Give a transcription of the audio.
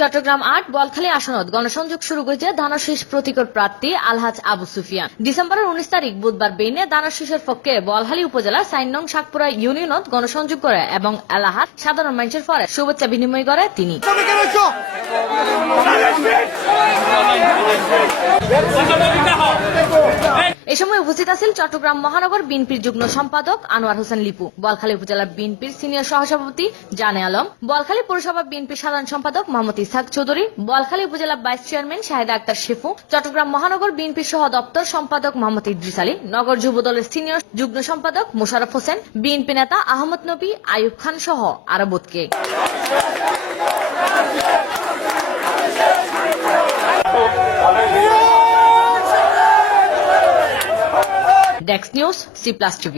চট্টগ্রাম ৮ বোয়ালখালী আসনত গণসংযোগ শুরু করেছে ধানশীষ প্রতীকের প্রার্থী আলহাজ আবু সুফিয়ান। ডিসেম্বরের ১৯ তারিখ বুধবার বেইনে ধানশীষের পক্ষে বোয়ালখালী উপজেলা ৪ নং শাকপুরা ইউনিয়নত গণসংযোগ করে এবং এলাহাত সাধারণ মানুষের পরে শুভেচ্ছা বিনিময় করে তিনি। এই সময় উপস্থিত আছেন চট্টগ্রাম মহানগর বিএনপির যুগ্ম সম্পাদক আনোয়ার হোসেন লিপু, বোয়ালখালী উপজেলা বিএনপির সিনিয়র সহসভাপতি জানে আলম, বোয়ালখালী পৌরসভা বিএনপির সাধারণ সম্পাদক মোহাম্মদ ইসহাক চৌধুরী, বোয়ালখালী উপজেলা ভাইস চেয়ারম্যান শাহেদা আক্তার শেফু, চট্টগ্রাম মহানগর বিএনপির সহ দপ্তর সম্পাদক মোহাম্মদ ইদ্রিস আলী, নগর যুব দলের সিনিয়র যুগ্ম সম্পাদক মোশাররফ হোসেন, বিএনপি নেতা আহমদ নবী, আইয়ুব খান সহ আরো বোধকে। Desk news, C+ TV।